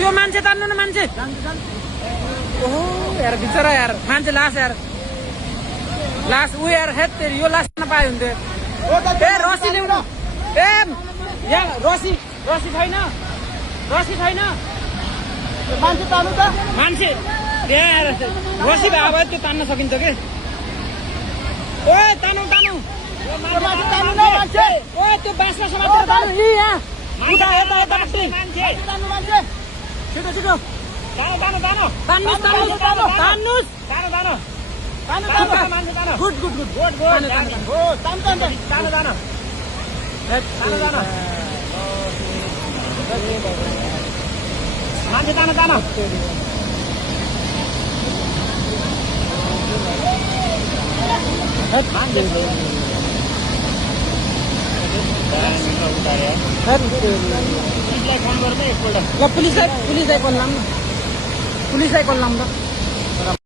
त्यो मान्छे तान्नु न मान्छे ओहो यार बिचरा यार मान्छे लास यार लास ऊ यार हेत यो लास नपाए हुन्थ्यो ए रसी ल्याउनु ए यहाँ रसी छैन मान्छे तान्नु त मान्छे यार रसी भए भए त्यो तान्न सकिन्छ के ओ तानु मान्छे तान्नु न मान्छे ओ त्यो बाँसमा समातेर तान्नु यी यहाँ उता यता मान्छे तान्नु मान्छे छिटो तान्नुस् गुड मान्छे तान्नु पुलिसलाई कल लाम न